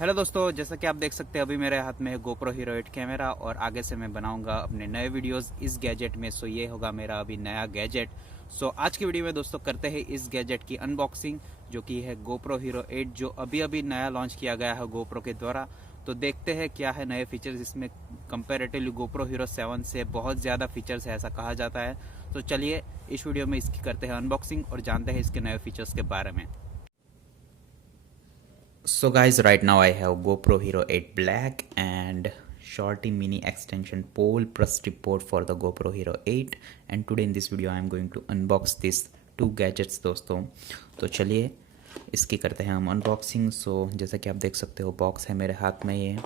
Hello दोस्तों, जैसा कि आप देख सकते हैं अभी मेरे हाथ में है GoPro Hero 8 कैमरा और आगे से मैं बनाऊंगा अपने नए वीडियोस इस गैजेट में। सो ये होगा मेरा अभी नया गैजेट। सो आज की वीडियो में दोस्तों करते हैं इस गैजेट की अनबॉक्सिंग, जो कि है GoPro Hero 8, जो अभी अभी नया लॉन्च किया गया है GoPro के द्वारा। तो देखते हैं क्या है नए फीचर्स इसमें। कंपेरेटिवली GoPro Hero 7 से बहुत ज़्यादा फीचर्स है, ऐसा कहा जाता है। तो चलिए इस वीडियो में इसकी करते हैं अनबॉक्सिंग और जानते हैं इसके नए फीचर्स के बारे में। So guys, right now I have GoPro Hero 8 Black and shorty mini extension pole plus tripod for the GoPro Hero 8, and today in this video I am going to unbox these two gadgets दोस्तों। तो चलिए इसकी करते हैं हम unboxing. सो जैसा कि आप देख सकते हो बॉक्स है मेरे हाथ में ये,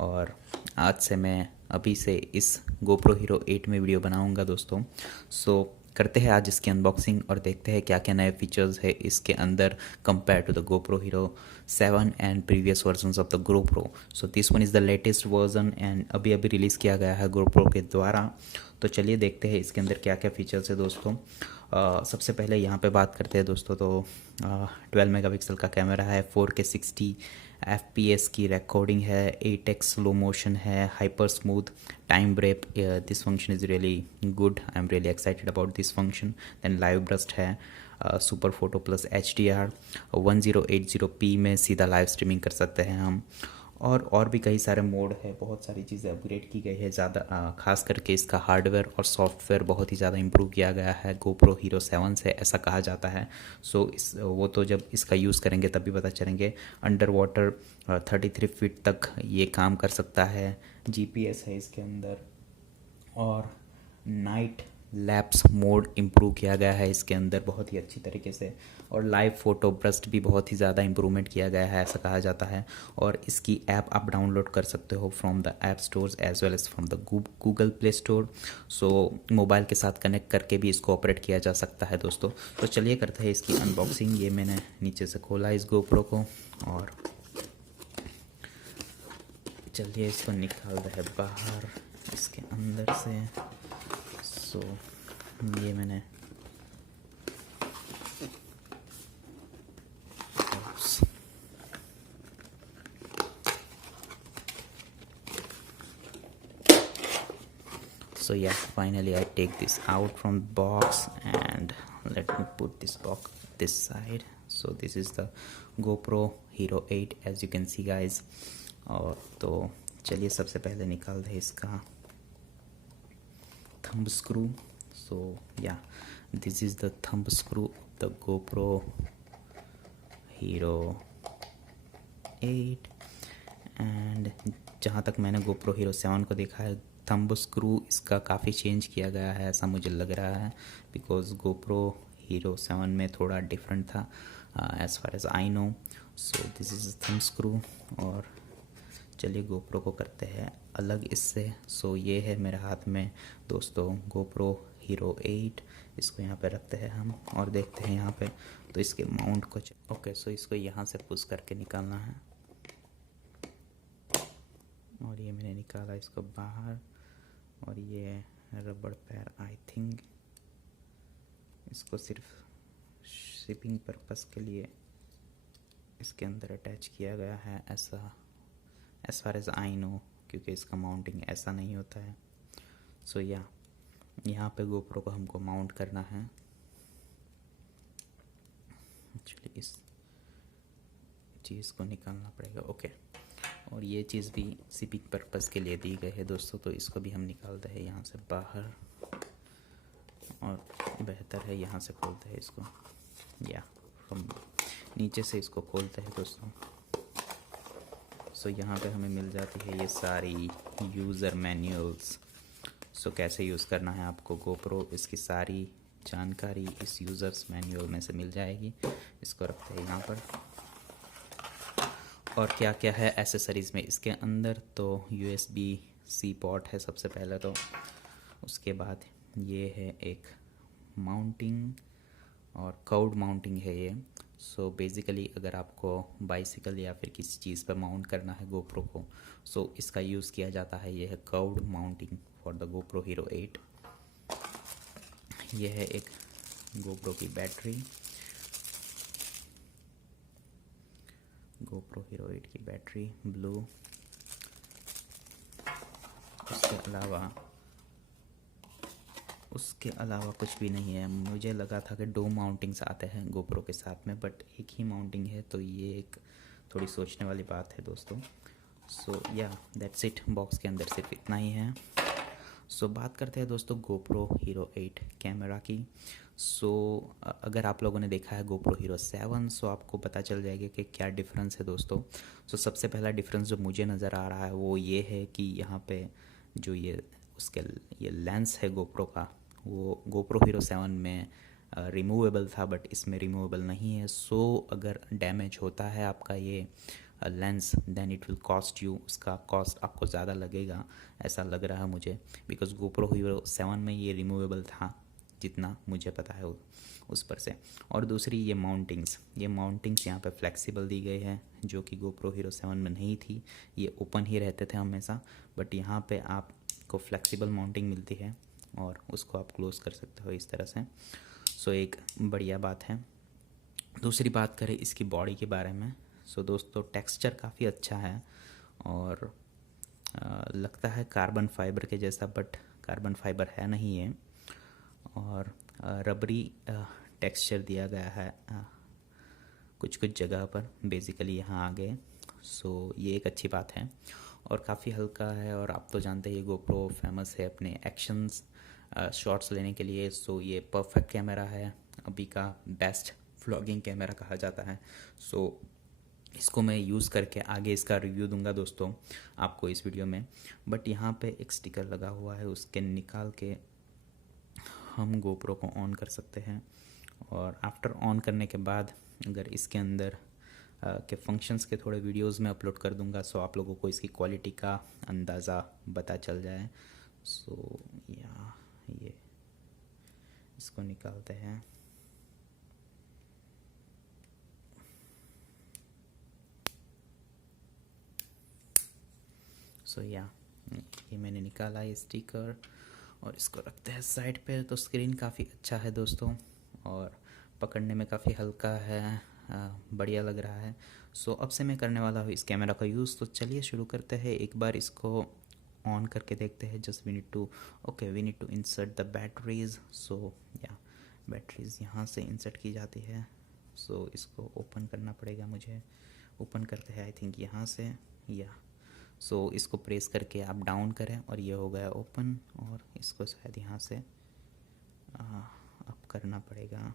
और आज से मैं अभी से इस GoPro Hero 8 में वीडियो बनाऊंगा दोस्तों। सो करते हैं आज इसकी अनबॉक्सिंग और देखते हैं क्या क्या नए फीचर्स है इसके अंदर compare to the GoPro Hero 7 and previous versions of the GoPro। So this one is the latest version and अभी अभी रिलीज़ किया गया है GoPro के द्वारा। तो चलिए देखते हैं इसके अंदर क्या क्या फीचर्स है दोस्तों। सबसे पहले यहाँ पे बात करते हैं दोस्तों। तो 12 मेगापिक्सल का कैमरा है, 4K 60 FPS की रिकॉर्डिंग है, 8x स्लो मोशन है, hyper smooth time break. This function is really good, I am really excited about this function. Then live burst है, super photo plus HDR, 1080p में सीधा live streaming कर सकते हैं हम। और भी कई सारे मोड है, बहुत सारी चीज़ें अपग्रेड की गई है ज़्यादा। खास करके इसका हार्डवेयर और सॉफ्टवेयर बहुत ही ज़्यादा इम्प्रूव किया गया है GoPro Hero 7 से, ऐसा कहा जाता है। सो वो तो जब इसका यूज़ करेंगे तभी पता चलेंगे। अंडर वाटर 33 फीट तक ये काम कर सकता है। GPS है इसके अंदर, और नाइट लैप्स मोड इम्प्रूव किया गया है इसके अंदर बहुत ही अच्छी तरीके से, और लाइव फोटो ब्रस्ट भी बहुत ही ज़्यादा इम्प्रूवमेंट किया गया है, ऐसा कहा जाता है। और इसकी ऐप आप डाउनलोड कर सकते हो from the app stores as well as from the Google Play Store. So mobile के साथ कनेक्ट करके भी इसको ऑपरेट किया जा सकता है दोस्तों। तो चलिए करते हैं इसकी अनबॉक्सिंग। ये मैंने नीचे से खोला इस GoPro को, और चलिए इसको निकालते हैं बाहर इसके अंदर से। सो ये मैंने so yeah, finally I take this out from the box and let me put this box this side. So this is the GoPro Hero 8 as you can see guys। और तो चलिए सबसे पहले निकालते हैं इसका thumb screw। So yeah, this is the thumb screw of the GoPro Hero 8, and जहाँ तक मैंने GoPro Hero 7 को देखा है, थंब स्क्रू इसका काफ़ी चेंज किया गया है ऐसा मुझे लग रहा है, बिकॉज GoPro Hero 7 में थोड़ा डिफरेंट था as far as I know. So this is thumb screw, और चलिए GoPro को करते हैं अलग इससे। सो ये है मेरे हाथ में दोस्तों GoPro Hero 8। इसको यहाँ पे रखते हैं हम और देखते हैं यहाँ पे। तो इसके माउंट को ओके, सो इसको यहाँ से पुश करके निकालना है, और ये मैंने निकाला इसको बाहर। और ये रबड़ पैर, आई थिंक इसको सिर्फ शिपिंग पर्पस के लिए इसके अंदर अटैच किया गया है ऐसा, as far as I know, क्योंकि इसका माउंटिंग ऐसा नहीं होता है। सो या यहाँ पे GoPro को हमको माउंट करना है। चलिए इस चीज़ को निकालना पड़ेगा, ओके। और ये चीज़ भी शिपिंग पर्पस के लिए दी गई है दोस्तों, तो इसको भी हम निकालते हैं यहाँ से बाहर, और बेहतर है यहाँ से खोलते हैं इसको, या हम नीचे से इसको खोलते हैं दोस्तों। सो यहाँ पे हमें मिल जाती है ये सारी यूज़र मैनुअल्स। सो कैसे यूज़ करना है आपको GoPro, इसकी सारी जानकारी इस यूज़र्स मैनुअल में से मिल जाएगी। इसको रखते हैं यहाँ पर। और क्या क्या है एसेसरीज़ में इसके अंदर, तो USB-C पोर्ट है सबसे पहले तो, उसके बाद ये है एक माउंटिंग और कर्व्ड माउंटिंग है ये। सो बेसिकली अगर आपको बाइसिकल या फिर किसी चीज़ पर माउंट करना है GoPro को, सो इसका यूज़ किया जाता है। ये है curved mounting for the GoPro Hero 8। ये है एक GoPro की बैटरी, GoPro Hero 8 की बैटरी ब्लू। उसके अलावा कुछ भी नहीं है। मुझे लगा था कि 2 माउंटिंग्स आते हैं GoPro के साथ में, बट एक ही माउंटिंग है, तो ये एक थोड़ी सोचने वाली बात है दोस्तों। सो या दैट्स इट, बॉक्स के अंदर सिर्फ इतना ही है। सो बात करते हैं दोस्तों GoPro Hero 8 कैमरा की। अगर आप लोगों ने देखा है GoPro Hero 7, सो आपको पता चल जाएगा कि क्या डिफरेंस है दोस्तों। सबसे पहला डिफरेंस जो मुझे नज़र आ रहा है वो ये है कि यहाँ पे जो ये लेंस है GoPro का, वो GoPro Hero 7 में रिमूवेबल था, बट इसमें रिमूवेबल नहीं है। अगर डैमेज होता है आपका ये lens, then it will cost you, उसका कॉस्ट आपको ज़्यादा लगेगा, ऐसा लग रहा है मुझे। बिकॉज GoPro Hero 7 में ये रिमूवेबल था, जितना मुझे पता है उस पर से। और दूसरी ये माउंटिंग्स यहाँ पे फ्लेक्सिबल दी गई है, जो कि GoPro Hero 7 में नहीं थी। ये ओपन ही रहते थे हमेशा, बट यहाँ पे आपको फ्लेक्सिबल माउंटिंग मिलती है और उसको आप क्लोज कर सकते हो इस तरह से। एक बढ़िया बात है। दूसरी बात करें इसकी बॉडी के बारे में, दोस्तों टेक्सचर काफ़ी अच्छा है और लगता है कार्बन फाइबर के जैसा, बट कार्बन फाइबर है नहीं है। और रबरी टेक्सचर दिया गया है कुछ कुछ जगह पर, बेसिकली यहाँ आगे। ये एक अच्छी बात है और काफ़ी हल्का है। और आप तो जानते हैं GoPro फेमस है अपने एक्शंस शॉट्स लेने के लिए। ये परफेक्ट कैमरा है, अभी का बेस्ट व्लॉगिंग कैमरा कहा जाता है। इसको मैं यूज़ करके आगे इसका रिव्यू दूंगा दोस्तों आपको इस वीडियो में। बट यहाँ पे एक स्टिकर लगा हुआ है, उसके निकाल के हम GoPro को ऑन कर सकते हैं। और आफ्टर ऑन करने के बाद अगर इसके अंदर के फंक्शंस के थोड़े वीडियोस में अपलोड कर दूंगा, आप लोगों को इसकी क्वालिटी का अंदाज़ा पता चल जाए। ये इसको निकालते हैं। ये मैंने निकाला ये स्टिकर और इसको रखते हैं साइड पे। स्क्रीन काफ़ी अच्छा है दोस्तों और पकड़ने में काफ़ी हल्का है, बढ़िया लग रहा है। अब से मैं करने वाला हूँ इस कैमरा का यूज़। चलिए शुरू करते हैं, एक बार इसको ऑन करके देखते हैं। Just we need to insert the batteries. Batteries यहाँ से इंसर्ट की जाती है। इसको ओपन करना पड़ेगा मुझे। ओपन करते हैं आई थिंक यहाँ से, इसको प्रेस करके आप डाउन करें और ये हो गया ओपन। और इसको शायद यहाँ से अप करना पड़ेगा।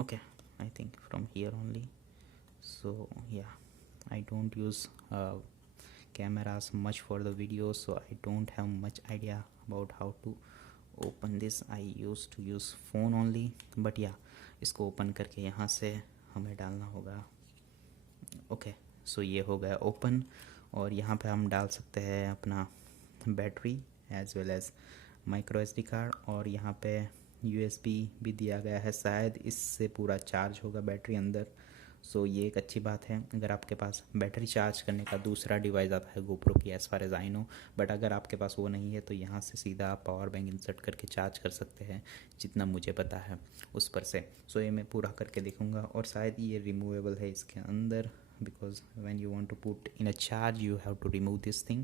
Okay, I think from here only. I don't use cameras much for the video, so I don't have much idea about how to open this. I used to use phone only, but इसको open करके यहाँ से हमें डालना होगा। Okay, ये हो गया ओपन और यहाँ पे हम डाल सकते हैं अपना battery as well as micro SD card. और यहाँ पे USB भी दिया गया है, शायद इससे पूरा चार्ज होगा बैटरी अंदर। ये एक अच्छी बात है। अगर आपके पास बैटरी चार्ज करने का दूसरा डिवाइस आता है GoPro की, as far as I know, but अगर आपके पास वो नहीं है तो यहाँ से सीधा आप पावर बैंक इंसर्ट करके चार्ज कर सकते हैं, जितना मुझे पता है उस पर से। ये मैं पूरा करके देखूँगा। और शायद ये रिमूवेबल है इसके अंदर, because when you want to put in a charge you have to remove this thing.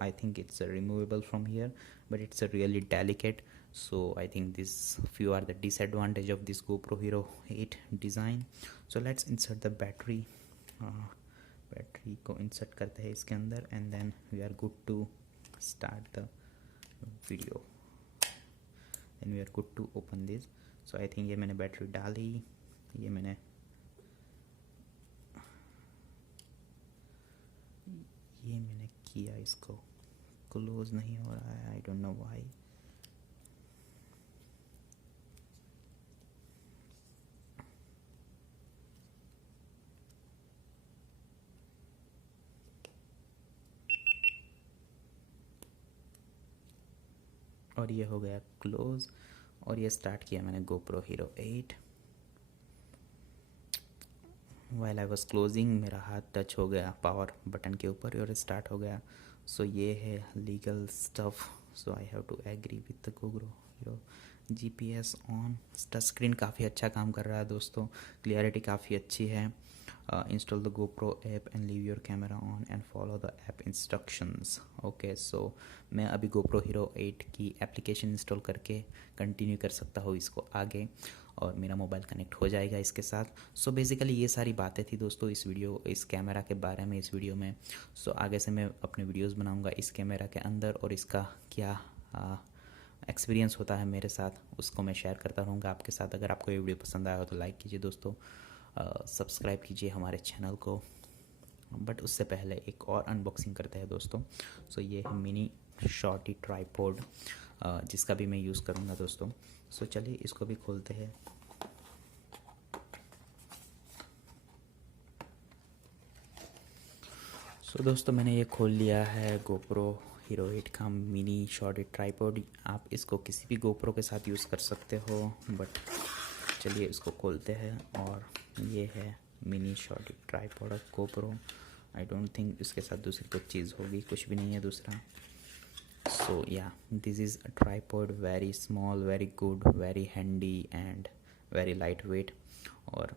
I think it's removable from here, but it's a really delicate. I think this few are the disadvantage of this GoPro Hero 8 design. Let's insert the battery. Battery को insert करते हैं इसके अंदर and then we are good to start the video. Then we are good to open this. I think ये मैंने battery डाली, ये मैंने किया, इसको क्लोज नहीं हो रहा है, आई डोंट नो व्हाई। और ये हो गया क्लोज और ये स्टार्ट किया मैंने GoPro Hero 8। While I was closing मेरा हाथ टच हो गया पावर बटन के ऊपर और स्टार्ट हो गया। ये है legal stuff. I have to agree with the GoPro Hero। GPS on. Touch screen काफ़ी अच्छा काम कर रहा है दोस्तों, क्लियरिटी काफ़ी अच्छी है। install the GoPro app and leave your camera on and follow the app instructions. Okay so मैं अभी GoPro Hero 8 की एप्लीकेशन इंस्टॉल करके कंटिन्यू कर सकता हूँ इसको आगे, और मेरा मोबाइल कनेक्ट हो जाएगा इसके साथ. सो बेसिकली ये सारी बातें थी दोस्तों इस कैमरा के बारे में इस वीडियो में. सो आगे से मैं अपने वीडियोस बनाऊंगा इस कैमरा के अंदर, और इसका क्या एक्सपीरियंस होता है मेरे साथ उसको मैं शेयर करता रहूँगा आपके साथ. अगर आपको ये वीडियो पसंद आया हो तो लाइक कीजिए दोस्तों, सब्सक्राइब कीजिए हमारे चैनल को. बट उससे पहले एक और अनबॉक्सिंग करते हैं दोस्तों. सो ये है मिनी शॉर्टी ट्राइपॉड, जिसका भी मैं यूज़ करूँगा दोस्तों. सो चलिए इसको भी खोलते हैं. सो दोस्तों मैंने ये खोल लिया है GoPro Hero 8 का मिनी शॉर्टी ट्राइपॉड. आप इसको किसी भी GoPro के साथ यूज़ कर सकते हो, बट चलिए इसको खोलते हैं. और ये है mini shorty tripod of GoPro. I don't think इसके साथ दूसरी कुछ चीज़ होगी, कुछ भी नहीं है दूसरा. सो या this is a tripod, very small, very good, very handy and very light weight. और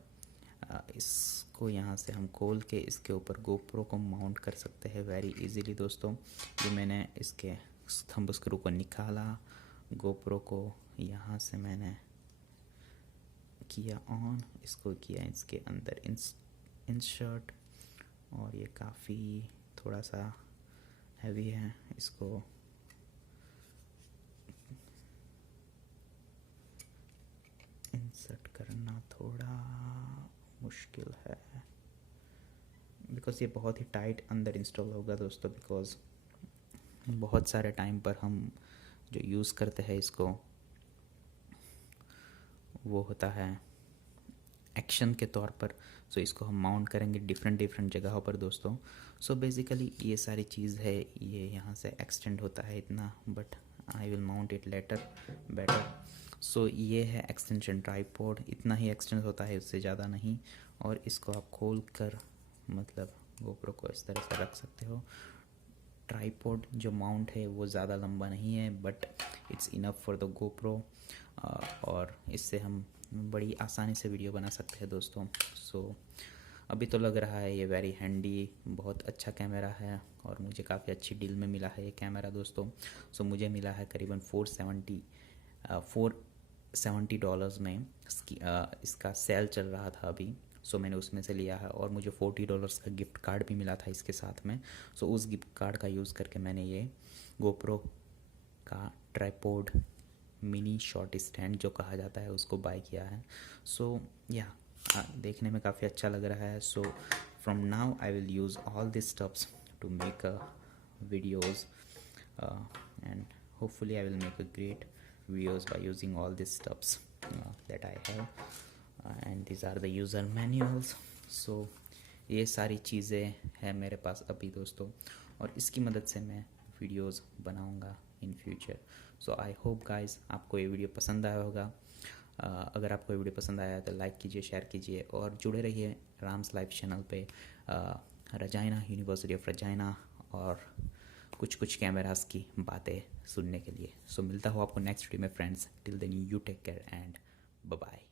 इसको यहाँ से हम खोल के इसके ऊपर GoPro को माउंट कर सकते हैं वेरी इजीली दोस्तों. ये मैंने इसके थंब स्क्रू को निकाला, GoPro को यहाँ से मैंने किया ऑन, इसको किया इसके अंदर इंसर्ट, और ये काफ़ी थोड़ा सा हैवी है. इसको इंसर्ट करना थोड़ा मुश्किल है बिकॉज़ ये बहुत ही टाइट अंदर इंस्टॉल होगा दोस्तों. बिकॉज़ बहुत सारे टाइम पर हम जो यूज़ करते हैं इसको वो होता है एक्शन के तौर पर. सो इसको हम माउंट करेंगे डिफरेंट जगहों पर दोस्तों. सो बेसिकली ये सारी चीज़ है, ये यहाँ से एक्सटेंड होता है इतना, but I will mount it later better. So ये है एक्सटेंशन ट्राइपॉड, इतना ही एक्सटेंड होता है, उससे ज़्यादा नहीं. और इसको आप खोल कर मतलब GoPro को इस तरह से रख सकते हो. ट्राइपॉड जो माउंट है वो ज़्यादा लंबा नहीं है, but it's enough for the GoPro, और इससे हम बड़ी आसानी से वीडियो बना सकते हैं दोस्तों. सो अभी तो लग रहा है ये वेरी हैंडी, बहुत अच्छा कैमरा है, और मुझे काफ़ी अच्छी डील में मिला है ये कैमरा दोस्तों. सो मुझे मिला है करीबन $470 में. इसका सेल चल रहा था अभी, सो मैंने उसमें से लिया है, और मुझे $40 का गिफ्ट कार्ड भी मिला था इसके साथ में. सो उस गिफ्ट कार्ड का यूज़ करके मैंने ये GoPro का ट्राइपॉड मिनी शॉर्ट स्टैंड जो कहा जाता है उसको बाय किया है. सो या देखने में काफ़ी अच्छा लग रहा है. So from now I will use all this stuffs to make videos, and hopefully I will make a great videos by using all these stuffs that I have, and these are the user manuals. So ये सारी चीज़ें हैं मेरे पास अभी दोस्तों, और इसकी मदद से मैं वीडियोस बनाऊंगा in future. So I hope guys आपको ये वीडियो पसंद आया होगा. अगर आपको ये वीडियो पसंद आया तो लाइक कीजिए, शेयर कीजिए, और जुड़े रहिए राम्स लाइफ चैनल पे रजाइना यूनिवर्सिटी ऑफ रजाइना और कुछ कैमरास की बातें सुनने के लिए. सो मिलता हूँ आपको नेक्स्ट वीडियो में friends. Till then you take care and bye bye.